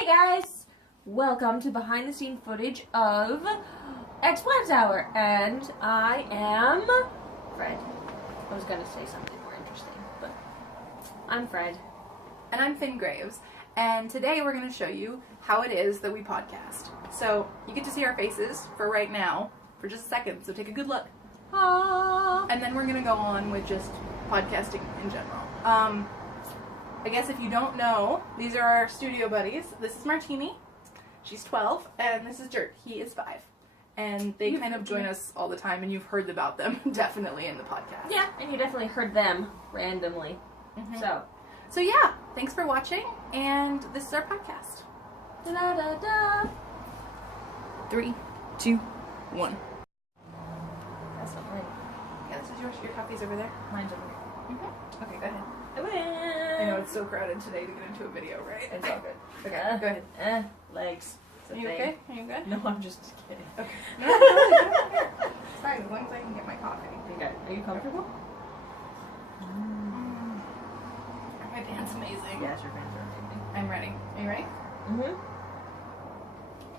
Hey guys! Welcome to behind the scene footage of X-Wives Hour, and I am Fred. I was gonna say something more interesting, but I'm Fred. And I'm Finn Graves, and today we're going to show you how it is that we podcast. So you get to see our faces for right now, for just a second, so take a good look. Ah. And then we're going to go on with just podcasting in general. I guess if you don't know, these are our studio buddies. This is Martini, she's 12, and this is Dirt, he is 5. And they kind of join us all the time, and you've heard about them definitely in the podcast. Yeah, and you definitely heard them randomly. Mm-hmm. So yeah, thanks for watching, and this is our podcast. da-da-da-da. 3, 2, 1. That's not right. Yeah, this is yours. Your coffee's over there. Mine's over here. Mm-hmm. Okay, go ahead. I win! I know it's so crowded today to get into a video, right? It's all good. Okay, go ahead. Legs. It's a Are you thing. okay? Are you good? No, I'm just kidding. Okay. No, it's fine, as long as I can get my coffee. Okay. Are you comfortable? Are my pants amazing? Yes, your pants are amazing. I'm ready. Are you ready?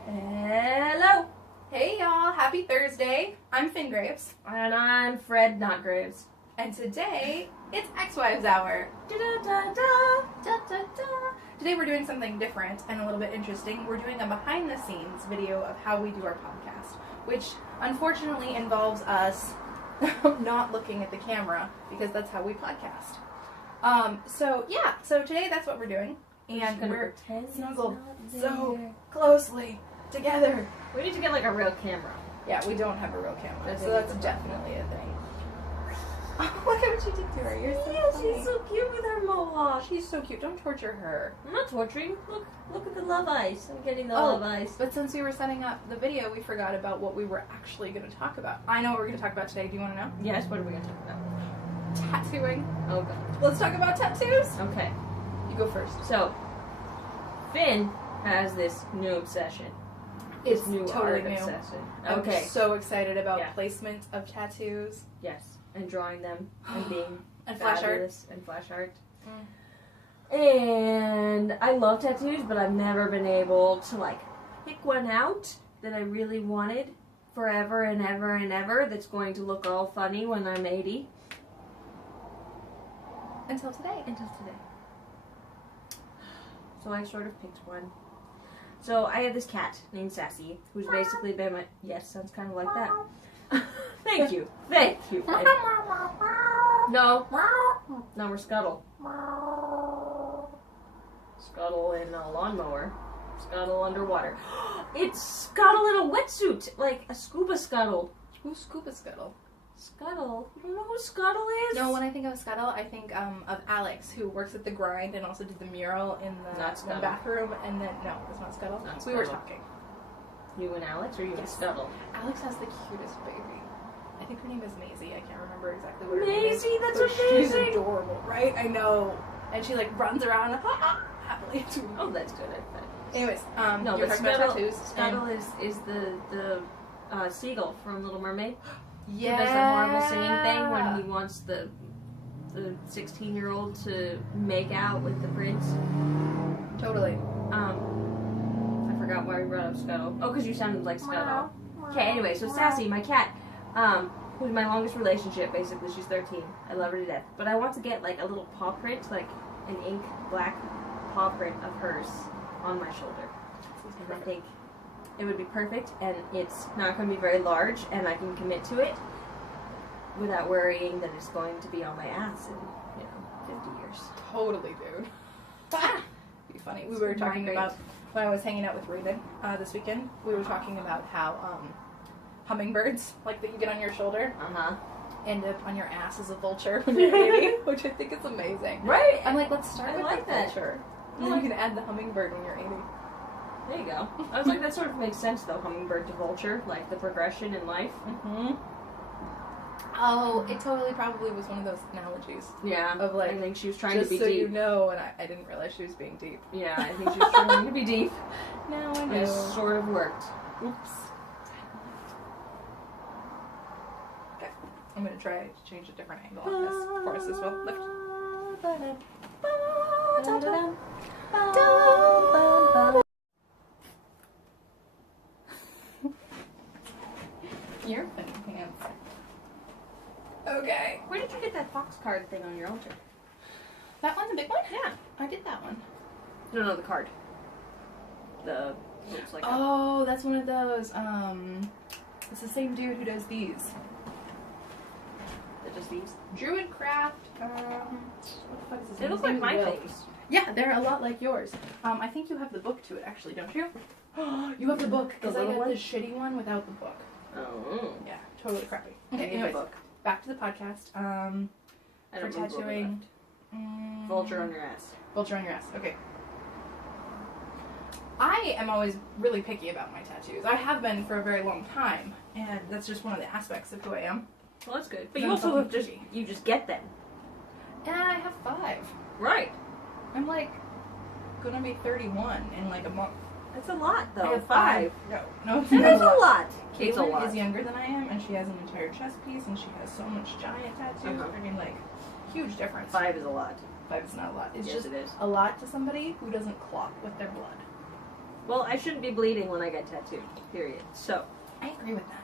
Hello! Hey y'all, happy Thursday. I'm Finn Graves. And I'm Fred, not Graves. And today, it's X-Wives Hour. Da-da-da-da. Da-da-da. Today we're doing something different and a little bit interesting. We're doing a behind-the-scenes video of how we do our podcast, which unfortunately involves us not looking at the camera because that's how we podcast. So today that's what we're doing, and we're snuggled so closely together. We need to get like a real camera. Yeah, we don't have a real camera, so that's definitely a thing. Oh, look at what she did to her. You're so funny. She's so cute with her mohawk. She's so cute. Don't torture her. I'm not torturing. Look at the love ice. I'm getting the love ice. But since we were setting up the video, we forgot about what we were actually going to talk about. I know what we're going to talk about today. Do you want to know? Yes, what are we going to talk about? Tattooing. Oh, God. Let's talk about tattoos. Okay. You go first. So, Finn has this new obsession. It's new totally art new. obsession. I'm Okay. so excited about Yeah. placement of tattoos. Yes. And drawing them and being And flash art. fabulous and flash art. And I love tattoos, but I've never been able to like pick one out that I really wanted forever and ever and ever that's going to look all funny when I'm 80. Until today. Until today. So I sort of picked one. So I have this cat named Sassy, who's basically been my... Yes, sounds kind of like that. Thank you. Thank you. No. No, we're Scuttle. Scuttle in a lawnmower. Scuttle underwater. It's Scuttle in a wetsuit, like a scuba Scuttle. Who's Scuba Scuttle? Scuttle? You don't know who Scuttle is? No, when I think of Scuttle, I think of Alex, who works at the Grind and also did the mural in Not the Scuttle. bathroom. And then, no, it's not Scuttle. Not We were Scuttle. talking. You and Alex, or you and Yes. Scuttle? Alex has the cutest baby. I think her name is Maisie. I can't remember exactly what her name is. Maisie, that's but amazing. She's adorable, right? I know. And she like runs around happily. Oh, that's good. I bet. Anyways, No, you were but talking about tattoos. Scuttle is the seagull from Little Mermaid. Yeah. He does that horrible singing thing when he wants the 16-year-old to make out with the prince. Totally. I forgot why we brought up Scuttle. Oh, because you sounded like Scuttle. Okay, anyway, so Sassy, my cat, who's my longest relationship, basically. She's 13. I love her to death. But I want to get, like, a little paw print, like an ink black paw print of hers on my shoulder. And I think it would be perfect, and it's not going to be very large, and I can commit to it without worrying that it's going to be on my ass in, 50 years. Totally, dude. Be funny. We It's were talking great. about when I was hanging out with Raven this weekend. We were talking about how hummingbirds, like that you get on your shoulder, end up on your ass as a vulture when you're 80, which I think is amazing. Right? I'm like, let's start with like that. vulture. And then you can add the hummingbird when you're 80. There you go. I was like, that sort of makes sense, though, hummingbird to vulture, like the progression in life. Mm-hmm. Oh, it totally probably was one of those analogies. Yeah, Of like, I think she was trying just to be so deep. you know, and I didn't realize she was being deep. Yeah, I think she was trying to be deep. Now I And it know. sort of worked. Oops. Okay, I'm gonna try to change a different angle on this. Of course, this will lift. Da-da-da. Okay. Where did you get that fox card thing on your altar? That one, the big one? Yeah. I did that one. No, the card. The looks like. Oh, that's one of those. It's the same dude who does these. Just these. Druidcraft. What the fuck is this? They look like my things. Yeah, they're a lot like yours. I think you have the book to it, actually, don't you? You have the book, because I got the shitty one without the book. Oh. Yeah, totally crappy. Okay, anyways, back to the podcast. I don't for tattooing. Vulture on your ass. Vulture on your ass, okay. I am always really picky about my tattoos. I have been for a very long time, and that's just one of the aspects of who I am. Well, that's good. But you also have you just get them. And I have 5. Right. I'm like gonna be 31 in like a month. That's a lot, though. I have 5. No, it's not a lot. It's a lot. Caitlin is younger than I am, and she has an entire chest piece, and she has so much giant tattoos. I mean, like, huge difference. 5 is a lot. 5 is not a lot. It's yes, just it is. a lot to somebody who doesn't clot with their blood. Well, I shouldn't be bleeding when I get tattooed. Period. So. I agree with that.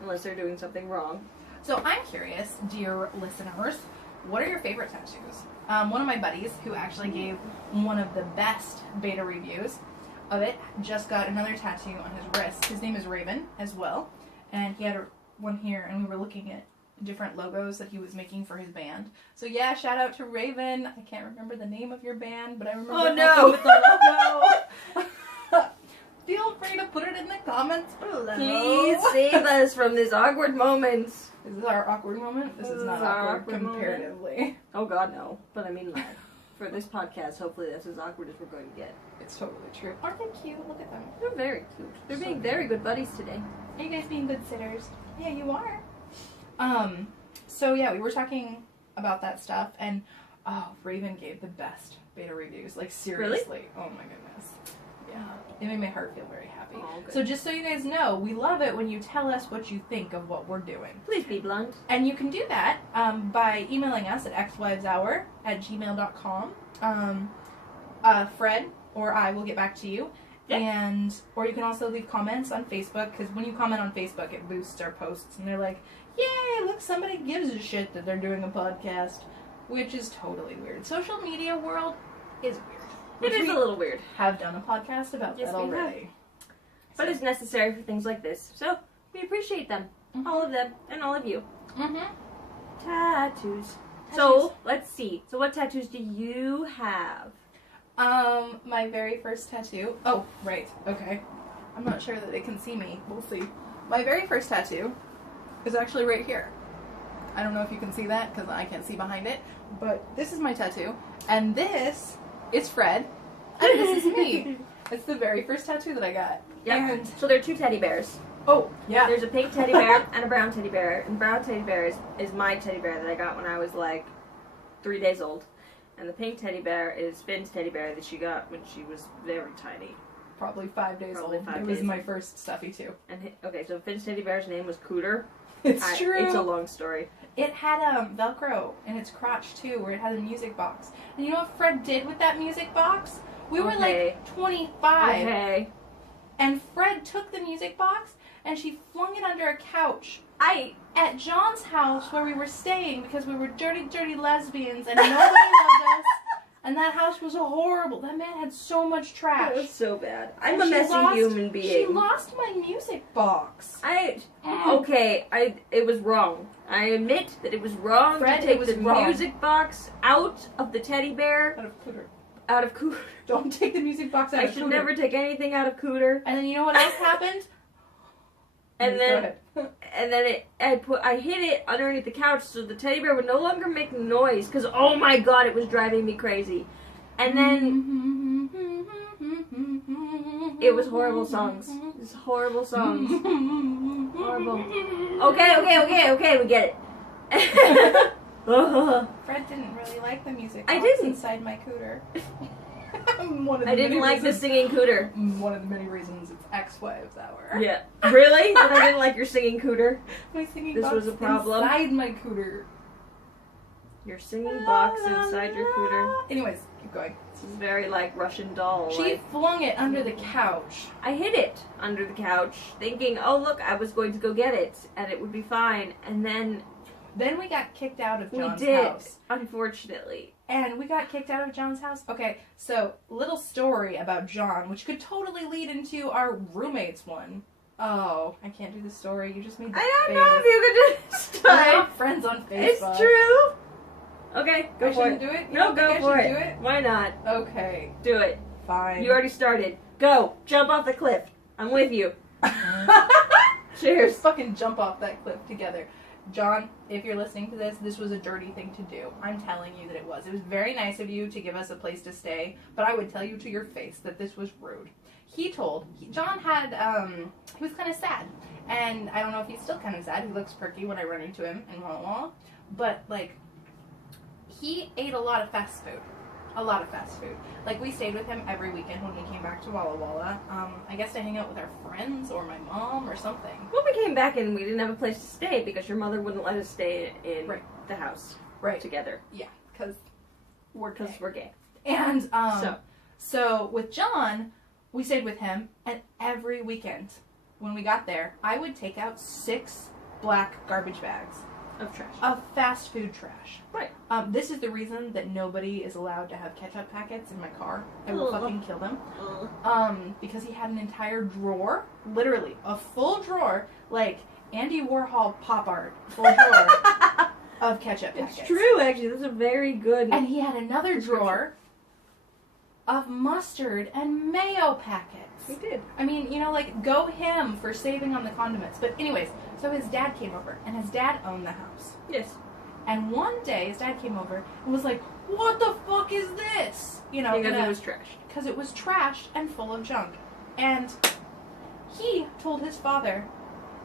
Unless they're doing something wrong. So I'm curious, dear listeners, what are your favorite tattoos? One of my buddies, who actually gave one of the best beta reviews of it, just got another tattoo on his wrist. His name is Raven as well, and he had one here, and we were looking at different logos that he was making for his band. So yeah, shout out to Raven. I can't remember the name of your band, but I remember with the logo. Feel free to put it in the comments below. Please save us from this awkward moment. Is this our awkward moment? This is not awkward comparatively. Moment. Oh god, no. But I mean, like, for this podcast, hopefully that's as awkward as we're going to get. It's totally true. Aren't they cute? Look at them. They're very cute. They're being very good buddies today. Are you guys being good sitters? Yeah, you are. So yeah, we were talking about that stuff, and Raven gave the best beta reviews. Like, seriously. Really? Oh my goodness. Yeah. It made my heart feel very happy. Oh, so just so you guys know, we love it when you tell us what you think of what we're doing. Please be blunt. And you can do that by emailing us at xwiveshour@gmail.com. Fred or I will get back to you. Yep. Or you can also leave comments on Facebook, because when you comment on Facebook, it boosts our posts, and they're like, yay, look, somebody gives a shit that they're doing a podcast, which is totally weird. Social media world is weird. It is a little weird. Have done a podcast about that already. But it's necessary for things like this, so we appreciate them. Mm-hmm. All of them, and all of you. Mm-hmm. Tattoos. So, let's see. So what tattoos do you have? My very first tattoo. Oh, right. Okay. I'm not sure that they can see me. We'll see. My very first tattoo is actually right here. I don't know if you can see that because I can't see behind it, but this is my tattoo, and this is Fred, and this is me. It's the very first tattoo that I got. Yeah. So there are 2 teddy bears. Oh, yeah. There's a pink teddy bear and a brown teddy bear. And brown teddy bear is my teddy bear that I got when I was like 3 days old. And the pink teddy bear is Finn's teddy bear that she got when she was very tiny. Probably 5 days old. It was my first stuffy too. And okay, so Finn's teddy bear's name was Cooter. It's true. It's a long story. It had Velcro in its crotch too, where it had a music box. And you know what Fred did with that music box? We were like 25. Okay. And Fred took the music box and she flung it under a couch. At John's house where we were staying because we were dirty, dirty lesbians and nobody loved us. And that house was horrible. That man had so much trash. It was so bad. I'm a messy human being. She lost my music box. It was wrong. I admit that it was wrong Fred, to take the music box out of the teddy bear. Out of Cooter. Don't take the music box out of Cooter. I should never take anything out of Cooter. And then you know what else happened? And then I hid it underneath the couch so the teddy bear would no longer make noise because oh my god, it was driving me crazy. And then it was horrible songs. It was horrible songs. Horrible. Okay, we get it. Fred didn't really like the music. I didn't. Inside my Cooter. I didn't like the singing Cooter. One of the many reasons it's Ex-Wives Hour. Yeah. Really? But I didn't like your singing Cooter. My singing this box was a problem. Inside my Cooter. Your singing box inside your Cooter. Anyways, keep going. This is very like Russian doll. She flung it under the couch. I hid it under the couch, thinking, oh look, I was going to go get it, and it would be fine. And then Then we got kicked out of John's we did, house. unfortunately. And we got kicked out of John's house. Okay, so little story about John, which could totally lead into our roommates one. Oh, I can't do the story. You just made the I don't know if you could do this We're time. not friends on Facebook. It's true. Okay, go I for shouldn't it. do it? You No, don't think go I for should it. do it? Why not? Okay, Do it. fine. You already started. Go. Jump off the cliff. I'm with you. Cheers. Fucking jump off that cliff together. John, if you're listening to this, this was a dirty thing to do. I'm telling you that it was. It was very nice of you to give us a place to stay, but I would tell you to your face that this was rude. John had, he was kind of sad. And I don't know if he's still kind of sad. He looks perky when I run into him and but, like, he ate a lot of fast food. A lot of fast food. Like, we stayed with him every weekend when we came back to Walla Walla. I guess to hang out with our friends or my mom or something. Well, we came back and we didn't have a place to stay because your mother wouldn't let us stay in the house together. Yeah, because we're gay. And, So with John, we stayed with him, and every weekend when we got there, I would take out 6 black garbage bags of trash. Of fast food trash. Right. This is the reason that nobody is allowed to have ketchup packets in my car. I will fucking kill them. Because he had an entire drawer, literally a full drawer, like Andy Warhol pop art, full drawer of ketchup packets. It's true, actually. That's a very good. And he had another drawer of mustard and mayo packets. He did. I mean, you know, like, go him for saving on the condiments. But anyways, so his dad came over, and his dad owned the house. Yes. And one day, his dad came over and was like, what the fuck is this? You know, because it was trash. Because it was trashed and full of junk. And he told his father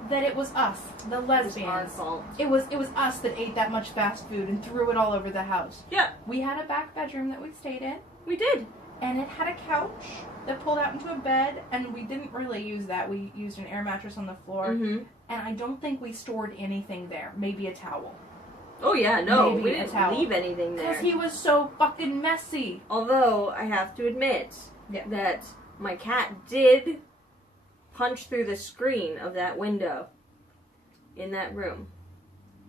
that it was us, the lesbians. It was our fault. It was us that ate that much fast food and threw it all over the house. Yeah. We had a back bedroom that we stayed in. We did. And it had a couch that pulled out into a bed, and we didn't really use that. We used an air mattress on the floor. Mm-hmm. And I don't think we stored anything there. Maybe a towel. Oh, yeah, no. Maybe we didn't leave anything there. Because he was so fucking messy. Although, I have to admit that my cat did punch through the screen of that window in that room.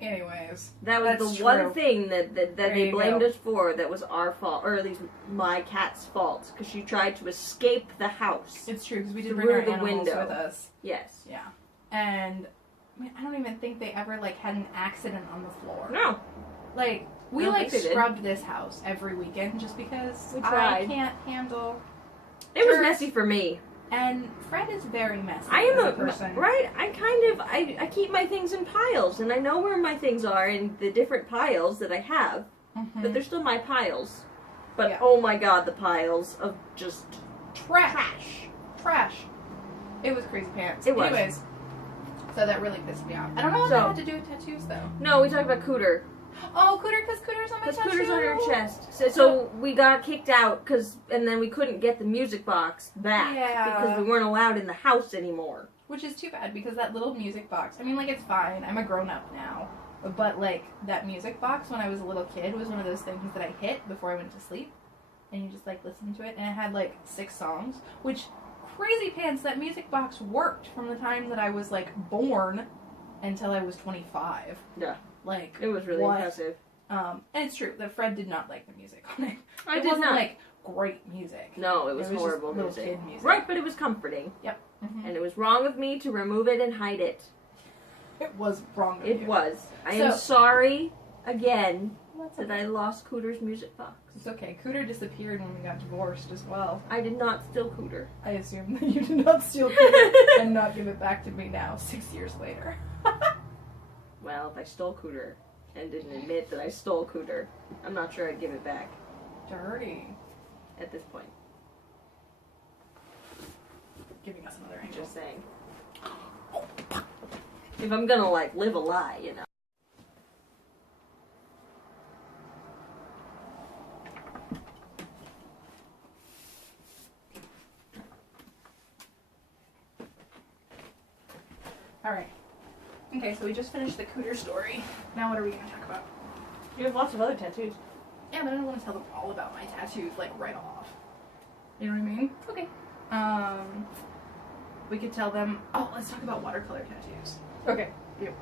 Anyways. That was the one thing that they blamed us for that was our fault, or at least my cat's fault, because she tried to escape the house. It's true, because we did bring our the animals window with us. Yes. Yeah. And I mean, I don't even think they ever, like, had an accident on the floor. No. Like, we, like, scrubbed this house every weekend just because I can't handle... It was messy for me. And Fred is very messy. I am a person. Right? I keep my things in piles, and I know where my things are in the different piles that I have, but they're still my piles. But oh my god, the piles of just trash. It was crazy pants. It was. Anyways, so that really pissed me off. I don't know what that had to do with tattoos, though. No, we talked about Cooter. Oh, Cooter, because Cooter's on my tattoo. Because Cooter's on your chest. So we got kicked out, and then we couldn't get the music box back. Yeah. Because we weren't allowed in the house anymore. Which is too bad, because that little music box, I mean, like, it's fine. I'm a grown-up now. But, like, that music box when I was a little kid was one of those things that I hit before I went to sleep. And you just, like, listen to it. And it had, like, 6 songs. Which, crazy pants, that music box worked from the time that I was, like, born until I was 25. Yeah. Like, it was really impressive. And it's true that Fred did not like the music on it. It wasn't like great music. No, it was horrible just little kid music. Right, but it was comforting. Yep. Mm-hmm. And it was wrong of me to remove it and hide it. It was wrong of you. It was. I am sorry again that I lost Cooter's music box. It's okay. Cooter disappeared when we got divorced as well. I did not steal Cooter. I assume that you did not steal Cooter and not give it back to me now, 6 years later. Well, if I stole Cooter and didn't admit that I stole Cooter, I'm not sure I'd give it back. Dirty. At this point. Giving us another angel. Just saying. If I'm gonna, like, live a lie, you know. Alright. Okay, so we just finished the Cooter story. Now what are we going to talk about? You have lots of other tattoos. Yeah, but I don't want to tell them all about my tattoos, like, right off. You know what I mean? Okay. We could tell them... Oh, let's talk about watercolor tattoos. Okay. You.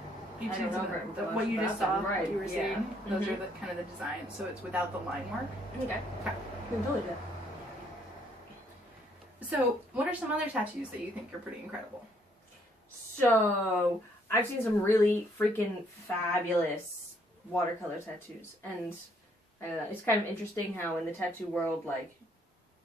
Each I don't needs know another. very much What you just about saw, them, right, what you were yeah. saying, those Mhm. are the kind of the designs. So it's without the line work. Okay. Okay. We can totally do that. So, what are some other tattoos that you think are pretty incredible? So, I've seen some really freaking fabulous watercolor tattoos, and I don't know, it's kind of interesting how in the tattoo world, like,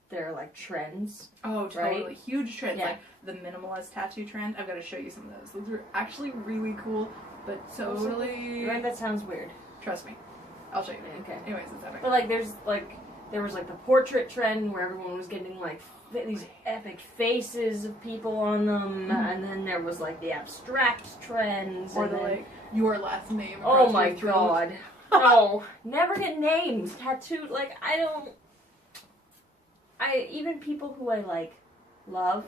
there are like trends. Oh, totally. Right? Huge trends. Yeah. Like the minimalist tattoo trend. I've got to show you some of those. Those are actually really cool, but totally... Right, that sounds weird. Trust me. I'll show you. Okay. Anyways, it's epic. But like, there was like the portrait trend where everyone was getting like these epic faces of people on them, and then there was like the abstract trends, Or and the, then, like, your last name oh across my your throat. god, no, never get named tattooed. Like, even people who I like love,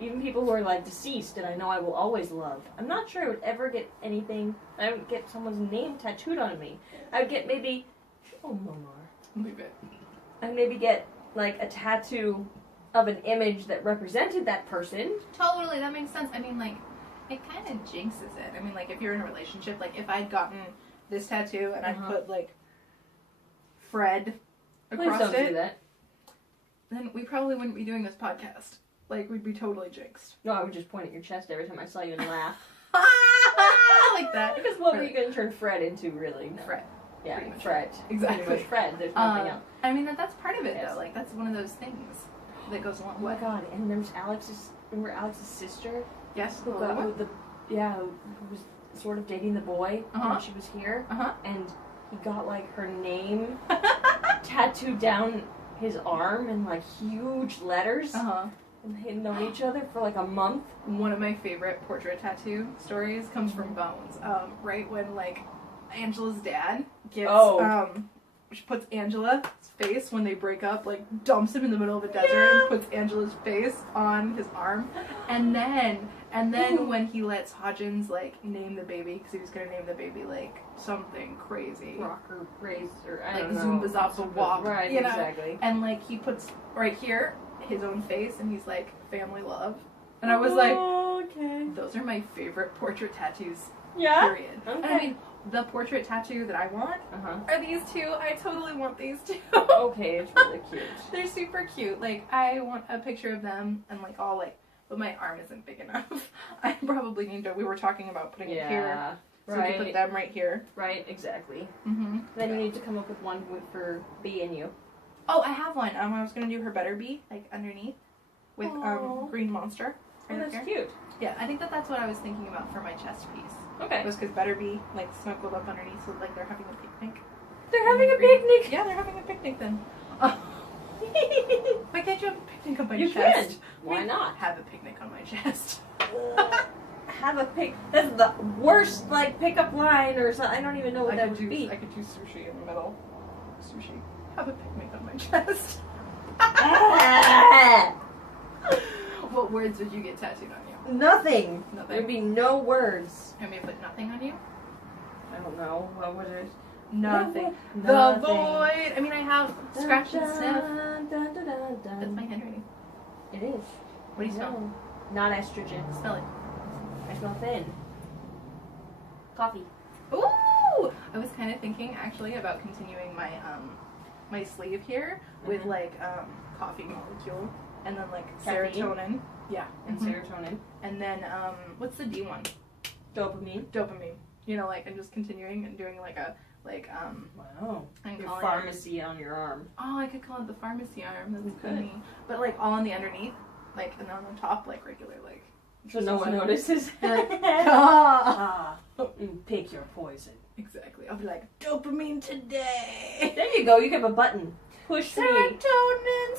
even people who are like deceased and I know I will always love, I'm not sure I would ever get anything. I would get someone's name tattooed on me. I would get maybe, oh Momar, Leave it. I'd maybe get like a tattoo of an image that represented that person. Totally, that makes sense. I mean, like, it kind of jinxes it. I mean, like, if you're in a relationship, like, if I'd gotten this tattoo and I put, like, Fred Please across don't it, do that. then we probably wouldn't be doing this podcast. Like, we'd be totally jinxed. No, I would just point at your chest every time I saw you and laugh. Like that. Because what were you going to turn Fred into, really? No. Fred. Yeah, Pretty much Fred. Exactly. Pretty much Fred. There's nothing else. I mean, that's part of it, Yes. though. Like, that's one of those things that goes along Oh my with. god, and there's remember Alex's sister? Yes. Who was sort of dating the boy when she was here, and he got like her name tattooed down his arm in like huge letters, and they had known each other for like a month. One of my favorite portrait tattoo stories comes from Bones. Right when like Angela's dad gets she puts Angela's face when they break up, like dumps him in the middle of a desert and puts Angela's face on his arm, and then when he lets Hodgins like name the baby, because he was gonna name the baby like something crazy, Rocker, raise, or I like don't know. Zumba Zoppa Wop, Right, you know? exactly. And like he puts right here his own face, and he's like family love, and I was like, okay. those are my favorite portrait tattoos. Yeah. Period. Okay. And I mean, the portrait tattoo that I want are these two. I totally want these two. Okay, it's really cute. They're super cute. Like, I want a picture of them and like all like, but my arm isn't big enough. I probably need to. We were talking about putting it here. So we can put them right here. Right, exactly. Mm-hmm. Then you need to come up with one for B and you. Oh, I have one. I was gonna do her better be like underneath with green monster. Oh, Right that's here. cute. Yeah, I think that's what I was thinking about for my chest piece. Okay. It was because better be like snuggled up underneath, so like they're having a picnic. They're having a picnic. Yeah, they're having a picnic then. Why can't you have a picnic on my You chest? can. Why not? Have a picnic on my chest. Have a pic. That's the worst like pickup line or something. I don't even know what that would be. I could do sushi in the middle. Sushi. Have a picnic on my chest. What words would you get tattooed on you? Nothing. Nothing. There'd be no words. You want me to put nothing on you? I don't know. What would it? Nothing. Nothing. The void. I mean, I have scratch and sniff. Dun, dun, dun, dun, dun. That's my handwriting. It is. What do you smell? No. Not estrogen. Smell it. I smell thin. Coffee. Ooh! I was kind of thinking actually about continuing my my sleeve here with like coffee molecule and then like Caffeine? serotonin. Yeah. And serotonin. And then what's the D one? Dopamine. Dopamine. You know, like, and just continuing and doing like a Wow. and Your calling pharmacy on your arm. Oh, I could call it the pharmacy arm. That's You could. funny. But like all on the underneath, like, and then on the top, like regular, like. So no one notices. Ah. Pick your poison. Exactly. I'll be like, dopamine today. There you go. You have a button. Push me. Serotonin.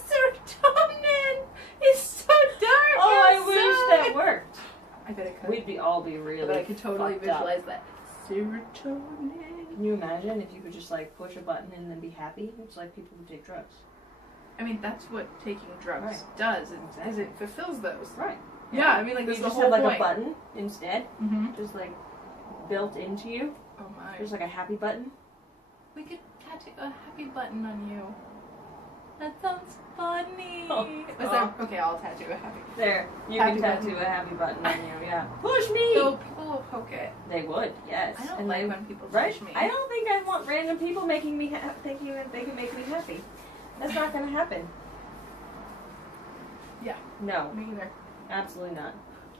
It's so dark. Oh, I outside. wish that worked. I bet it could. We'd be all be really. But I could totally fucked up. visualize that. Serotonin. Can you imagine if you could just like push a button and then be happy? It's like people who take drugs. I mean, that's what taking drugs Right. does. Is it fulfills those. Right. Yeah, I mean, like, You that's the just whole have like point. a button instead, Mm-hmm. just like built into you. Oh my. There's like a happy button. We could tattoo a happy button on you. That sounds funny. Oh. Okay, I'll tattoo a happy. There, you Happy can tattoo button. a happy button on you, yeah. Push me! So people will poke it. They would, yes. I don't And like they- when people right? push me. I don't think I want random people making me thinking that they can make me happy. That's not gonna happen. Yeah. No, Me either. absolutely not.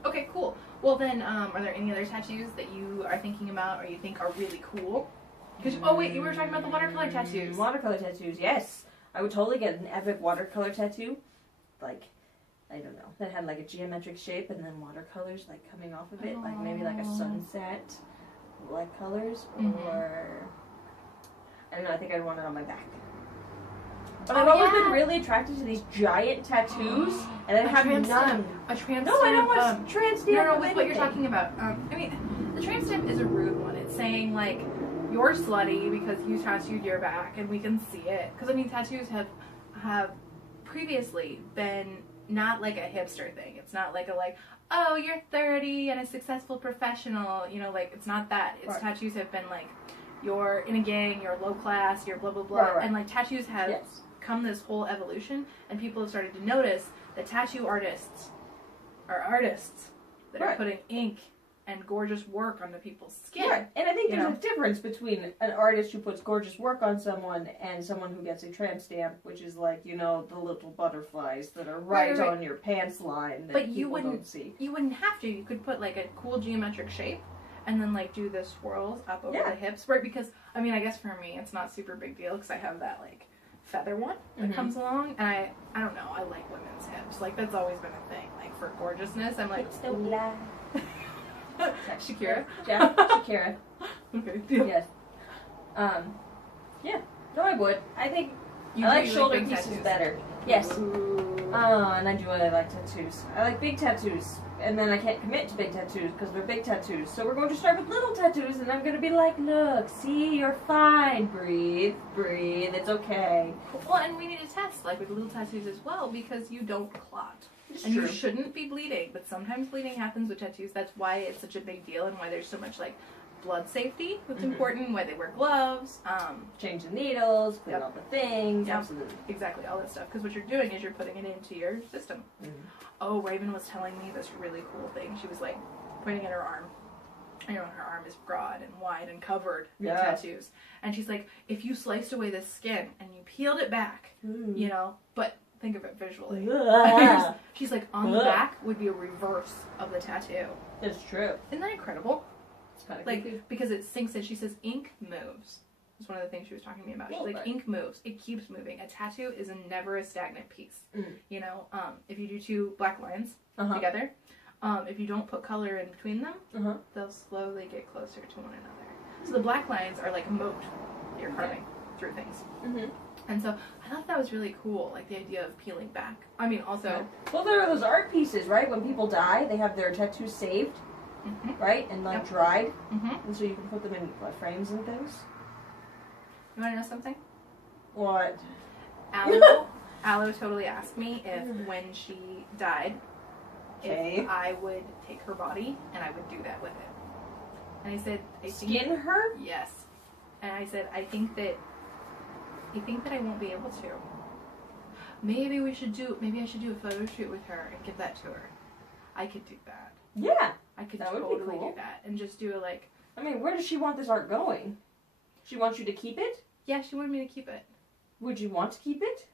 Okay, cool. Well then, are there any other tattoos that you are thinking about or you think are really cool? Oh wait, you were talking about the watercolor tattoos. Watercolor tattoos, yes. I would totally get an epic watercolor tattoo. Like, I don't know. That had like a geometric shape and then watercolors like coming off of it. Like maybe like a sunset, like colors. Or, I don't know, I think I'd want it on my back. But I've always been really attracted to these giant tattoos, and I have none. A tramp No, I don't stamp, want tramp stamp. No, with what you're talking about. I mean, the tramp stamp is a rude one. It's saying like you're slutty because you tattooed your back, and we can see it. Because I mean, tattoos have previously been not like a hipster thing. It's not like oh, you're 30 and a successful professional. You know, like it's not that. It's tattoos have been like you're in a gang, you're low class, you're blah blah blah, and like tattoos have come this whole evolution, and people have started to notice that tattoo artists are artists that are putting ink and gorgeous work onto people's skin. Right, and I think there's a difference between an artist who puts gorgeous work on someone and someone who gets a tramp stamp, which is like, you know, the little butterflies that are right on your pants line that people don't see. You wouldn't have to. You could put like a cool geometric shape and then like do the swirls up over the hips, right? Because I mean, I guess for me it's not super big deal because I have that like feather one that comes along, and I don't know, I like women's hips. Like that's always been a thing. Like for gorgeousness, I'm like Shakira. Yeah, Shakira. Okay. Yes. Yeah. No, I would. I think I like shoulder pieces tattoos better. Yes. And I like tattoos. I like big tattoos. And then I can't commit to big tattoos because they're big tattoos. So we're going to start with little tattoos, and I'm going to be like, look, see, you're fine. Breathe, it's okay. Well, and we need to test, like with little tattoos as well, because you don't clot. And you shouldn't be bleeding, but sometimes bleeding happens with tattoos. That's why it's such a big deal and why there's so much, like, blood safety that's important, why they wear gloves. Change the needles, clean all the things. Absolutely. Exactly, all that stuff. Because what you're doing is you're putting it into your system. Oh, Raven was telling me this really cool thing. She was, like, pointing at her arm. You know, her arm is broad and wide and covered in tattoos. And she's like, if you sliced away the skin and you peeled it back, you know, but think of it visually. She's like, on the back would be a reverse of the tattoo. That's true. Isn't that incredible? It's kind of like creepy. Because it sinks in. She says ink moves. That's one of the things she was talking to me about. She's like, ink moves. It keeps moving. A tattoo is never a stagnant piece. You know, if you do two black lines together, if you don't put color in between them, they'll slowly get closer to one another. So the black lines are like a moat that you're carving through things. And so I thought that was really cool, like the idea of peeling back. I mean, also... Well, there are those art pieces, right? When people die, they have their tattoos saved, right? And like dried. And so you can put them in frames and things. You want to know something? What? Aloe totally asked me if when she died, if I would take her body and I would do that with it. And I said, Skin her? Yes. And I said, I think that I won't be able to. Maybe I should do a photo shoot with her and give that to her. I could do that. Yeah. I could totally do that. And just do like... I mean, where does she want this art going? She wants you to keep it? Yeah, she wanted me to keep it. Would you want to keep it?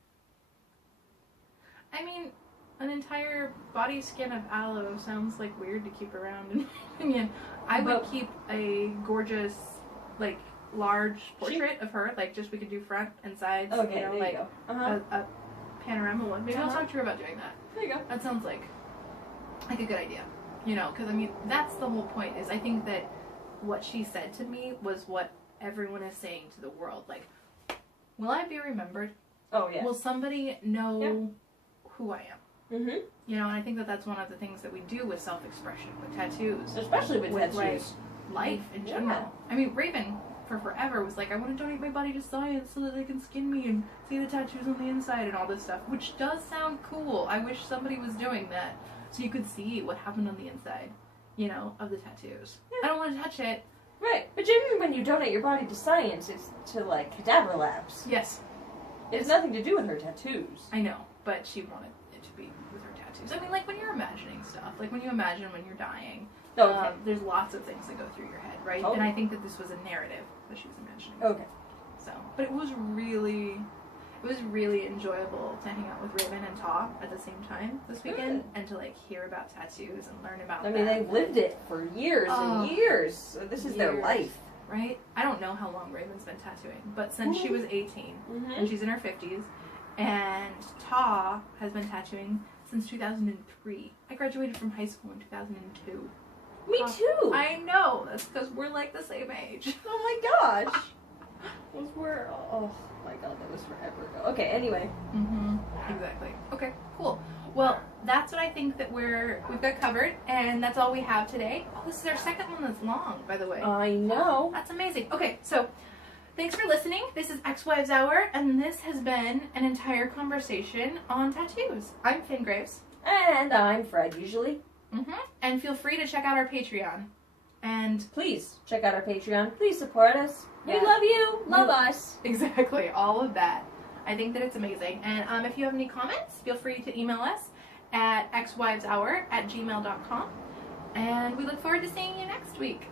I mean, an entire body skin of aloe sounds like weird to keep around in my opinion. I would keep a gorgeous, like, large portrait of her, like just we could do front and sides, you know, like a panorama one. Maybe I'll talk to her about doing that. There you go. That sounds like a good idea, you know, because I mean that's the whole point. Is I think that what she said to me was what everyone is saying to the world. Like, will I be remembered? Oh yeah. Will somebody know who I am? You know, and I think that that's one of the things that we do with self-expression, with tattoos, especially with tattoos, like, life in general. I mean, Raven, for forever, was like, I want to donate my body to science so that they can skin me and see the tattoos on the inside and all this stuff, which does sound cool. I wish somebody was doing that so you could see what happened on the inside, you know, of the tattoos. I don't want to touch it. Right, but generally when you donate your body to science, it's to, like, cadaver labs. Yes. It has nothing to do with her tattoos. I know, but she wanted it to be with her tattoos. I mean, like when you're imagining stuff, like when you imagine when you're dying, Okay. there's lots of things that go through your head, right? Oh. And I think that this was a narrative that she was imagining. Okay. So, but it was really enjoyable to hang out with Raven and Ta at the same time this weekend, and to like hear about tattoos and learn about. I mean, they've lived it for years and years. So this is their life, right? I don't know how long Raven's been tattooing, but since she was 18, and she's in her 50s, and Ta has been tattooing since 2003. I graduated from high school in 2002. Me too. I know. That's because we're like the same age. Oh my gosh. Oh my god, that was forever ago. Okay, anyway. Exactly. Okay, cool. Well, that's what I think that we've got covered, and that's all we have today. Oh, this is our second one that's long, by the way. I know. That's amazing. Okay, so thanks for listening. This is Ex-Wives Hour, and this has been an entire conversation on tattoos. I'm Finn Graves. And I'm Fred, usually. And feel free to check out our Patreon. And please check out our Patreon. Please support us. Yeah. We love you. Love us. Exactly. All of that. I think that it's amazing. And if you have any comments, feel free to email us at xwiveshour@gmail.com. And we look forward to seeing you next week.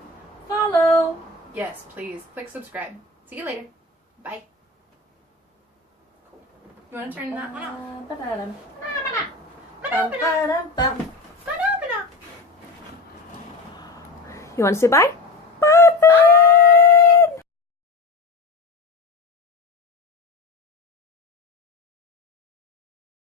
Follow. Yes, please. Click subscribe. See you later. Bye. Cool. You want to turn that one off? You want to say bye?